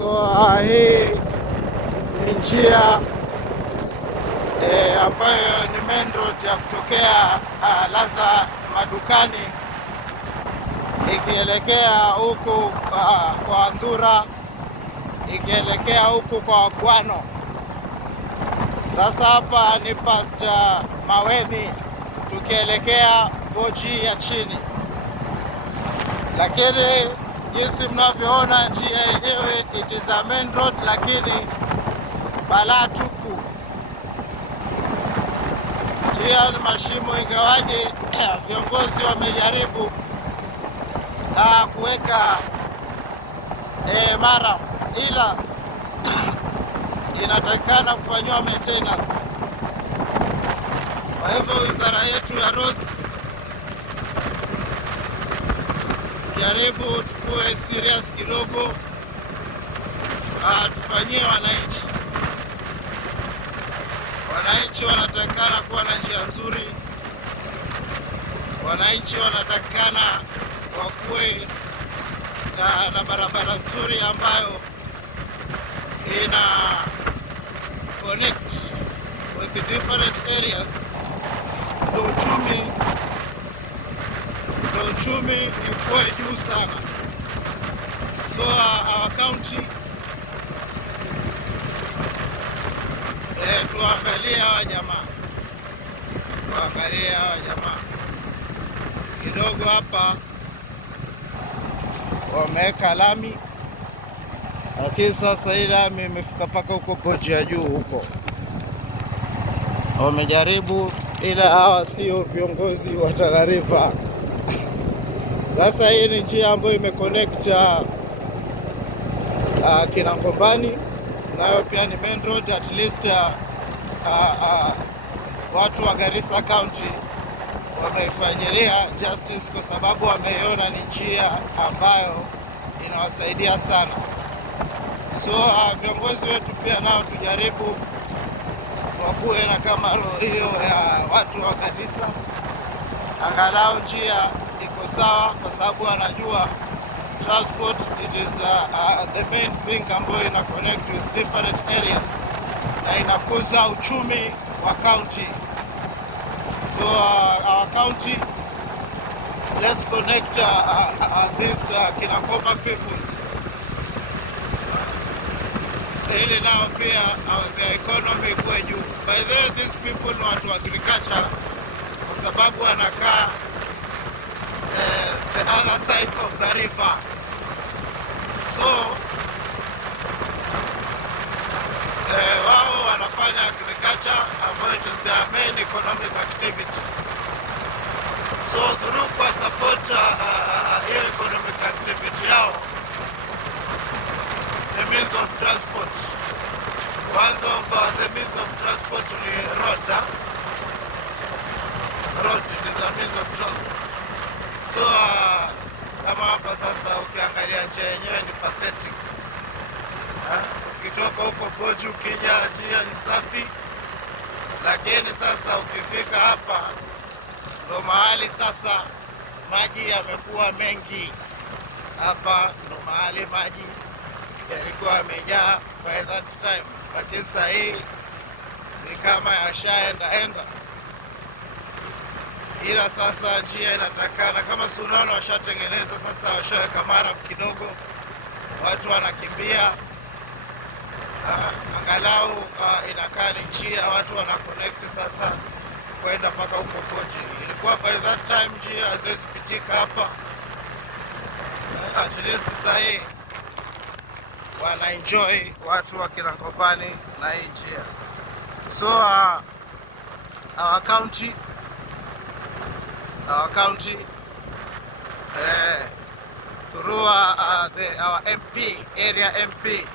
Hii ni njia ambayo ni main road ya kutokea Laza madukani ikielekea huku kwa Ndura, ikielekea huku kwa Gwano. Sasa hapa ni past Maweni tukielekea Boji ya chini, lakini jinsi mnavyoona njia yenyewe it is a main road, lakini balaa tupu. Njia ni mashimo, ingawaje viongozi wamejaribu kuweka mara, ila inatakikana kufanyiwa maintenance. Kwa hivyo wizara yetu ya roads jaribu tukue serious kidogo, tufanyie wananchi. Wananchi wanatakikana kuwa na njia nzuri, wananchi wanatakikana wakuwe na barabara nzuri ambayo ina connect with the different areas. Ndio uchumi ikuwe juu sana. So our county tuangalie hawa jamaa, kidogo hapa wameweka lami, lakini sasa hii lami imefika mpaka huko Boji ya juu huko. Wamejaribu, ila hawa sio viongozi wa Tana River. Sasa hii ni njia ambayo imeconnect Kinangobani, nayo pia ni main road. At least watu wa Garissa County wameifanyilia justice kwa sababu wameiona ni njia ambayo inawasaidia sana. So viongozi wetu pia nao tujaribu wakuwe na kama hiyo ya watu wa Garissa, angalau njia iko sawa, kwa sababu wanajua transport it is the main thing ambayo ina connect with different areas na inakuza uchumi wa county. So our county, let's connect this Kinangoma peoples ili nao pia their economy kwa juu. By the way, these people ni watu wa agriculture kwa sababu wanakaa the other side of the river. So wao wanafanya agriculture ambayo is their main economic activity. So through kwa support hiyo economic activity yao, the means of transport, one of the means of transport ni road. Road is a means of transport. So kama hapa sasa ukiangalia njia yenyewe ni pathetic. Ukitoka huko Boji ukija njia ni safi, lakini sasa ukifika hapa ndo mahali sasa maji yamekuwa mengi. Hapa ndo mahali maji yalikuwa yamejaa by that time, lakini sasa hii ni kama yashaenda. Ila sasa njia inatakana kama sunano washatengeneza, sasa washaweka mara kidogo, watu wanakimbia, angalau inakaa ni njia watu wana connect sasa kwenda mpaka huko Boji. Ilikuwa by that time njia haziwezi pitika hapa, at least sasa hii wana enjoy watu wa Kinangobani na hii njia. So our county through our MP, area MP,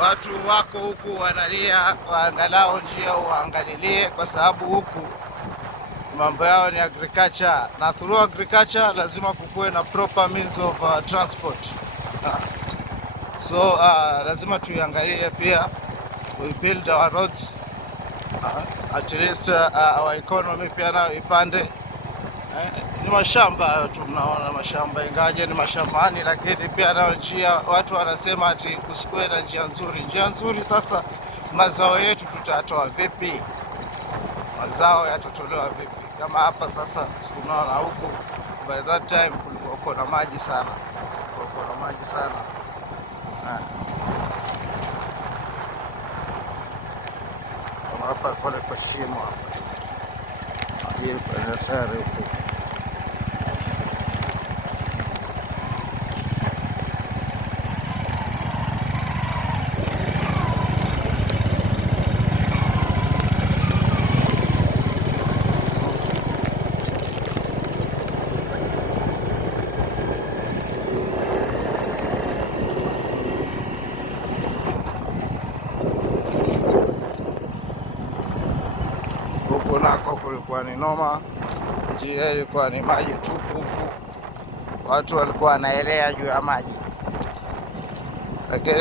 watu wako huku wanalia waangalau njia waangalilie, kwa sababu huku mambo yao ni agriculture, na through agriculture lazima kukuwe na proper means of transport. So lazima tuiangalie pia, we build our roads, at least our economy pia nayo ipande. Ni mashamba hayo tu, mnaona mashamba, ingaje ni mashambani, lakini pia na njia. Watu wanasema ati kusikue na njia nzuri. Njia nzuri, sasa mazao yetu tutatoa vipi? Mazao yatatolewa vipi? Kama hapa sasa tunaona huku, by that time kulikuwa na maji sana, kulikuwa na maji sana. Hapa pale kwa shimo hapa sasa, maji pale tayari huko. Huku nako kulikuwa ni noma, njia ilikuwa ni maji tupu huku, watu walikuwa wanaelea juu ya maji, lakini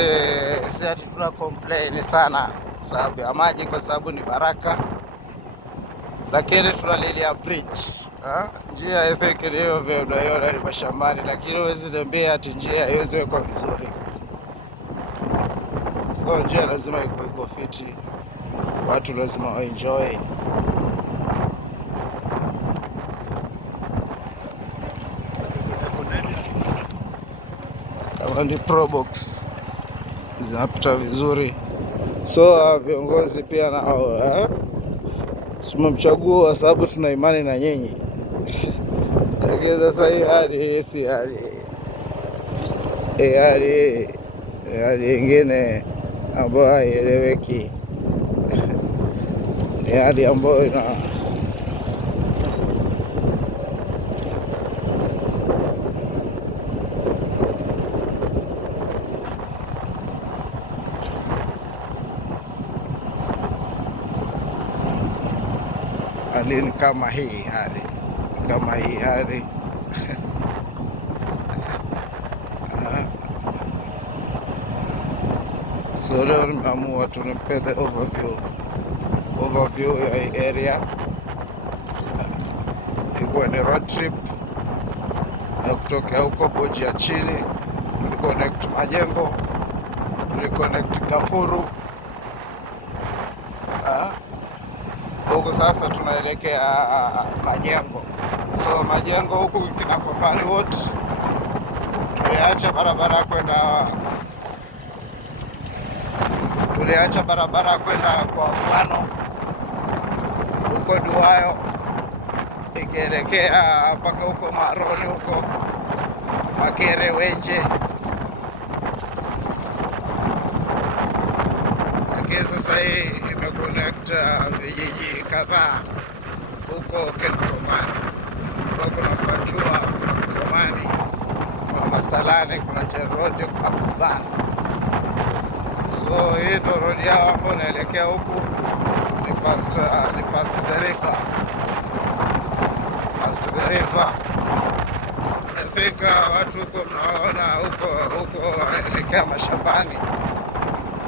si ati tuna complain sana sababu ya maji, kwa sababu ni baraka, lakini tunalilia bridge. Njia I think ni hiyo vile unaiona ni mashambani, lakini huwezi niambia ati njia haiwezi wekwa vizuri. So njia lazima iko fiti, watu lazima waenjoy. Kama ni probox zinapita vizuri, so viongozi pia nao tumemchagua sababu tuna imani na nyinyi. Lakini sasa hii hali si hali ingine ambayo haieleweki, ni hali ambayo ina hali ni kama hii hali so leo nimeamua tunipe the overview ya hii area. Ilikuwa ni road trip na kutoka huko Boji ya chini tuliconnect Majengo, tuliconnect Kafuru, huku sasa tunaelekea Majengo. So Majengo huku kina Kombani wote tuliacha barabara kwenda kwa Ugano huko Duayo, ikielekea mpaka huko Maroni, huko Makere, Wenje. Lakini sasa hii imeconnect vijiji kadhaa huko Kombani. Kuna Fachua, kuna Mkomani, kuna Masalani, kuna Cheroti, kuna Kubani. So hii ndo road yao ambao inaelekea huku, ni past the river. I think watu huko mnaona huko wanaelekea mashambani.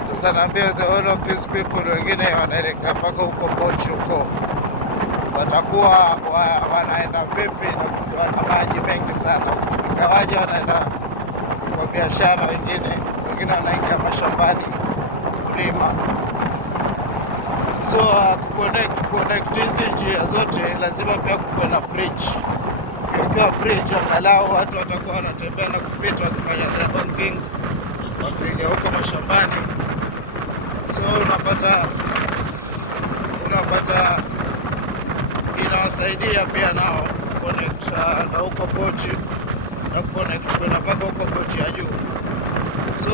Sasa naambia the all of these people wengine wanaelekea mpaka huko Bochi huko, watakuwa wanaenda vipi na kukiwa na maji mengi sana, ingawaje wanaenda kwa biashara, wengine wanaingia mashambani kulima. So connect hizi njia zote lazima pia kuwe na bridge. Ukiwa bridge, angalau watu watakuwa wanatembea na kupita wakifanya their own things, wakiingia huko mashambani. So unapata inawasaidia pia nao connect na huko Boji na connect kwenda mpaka huko Boji ya juu. So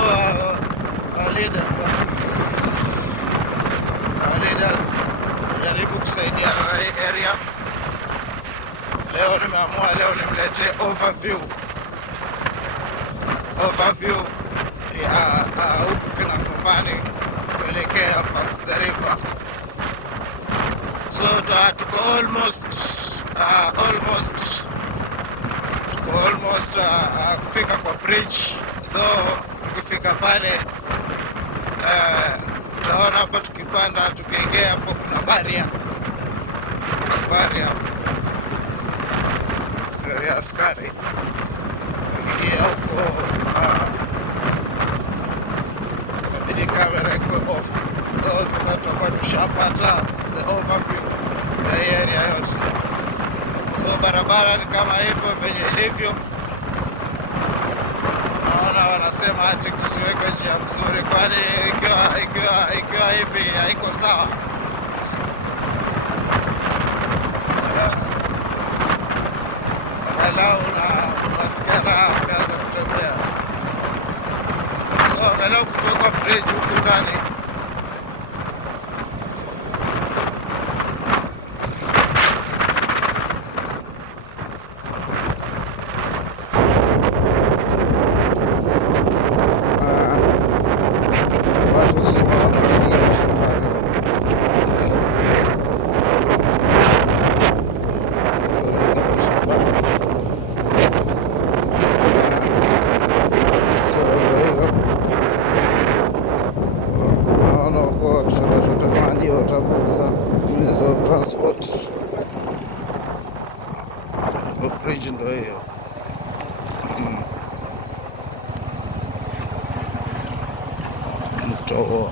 leaders jaribu kusaidiana na hii area. Leo nimeamua nimlete overview ya huku kina Kombani kuelekea past the river. So tuko almost kufika kwa bridge, though tukifika pale utaona hapa tukipanda, tukiingia hapo kuna barrier. gari ya askari kuingia huko, inabidi kamera iko off. Sasa tutakuwa tushapata the overview ya hii area yote. So barabara ni kama hivyo venye ilivyo. Naona wanasema ati kusiweke njia mzuri, kwani ikiwa hivi haiko sawa. Angalau unasikia raha ukianza kutembea. So angalau kutoka bridge huku ndani of transport. Bridge ndio hiyo. Mto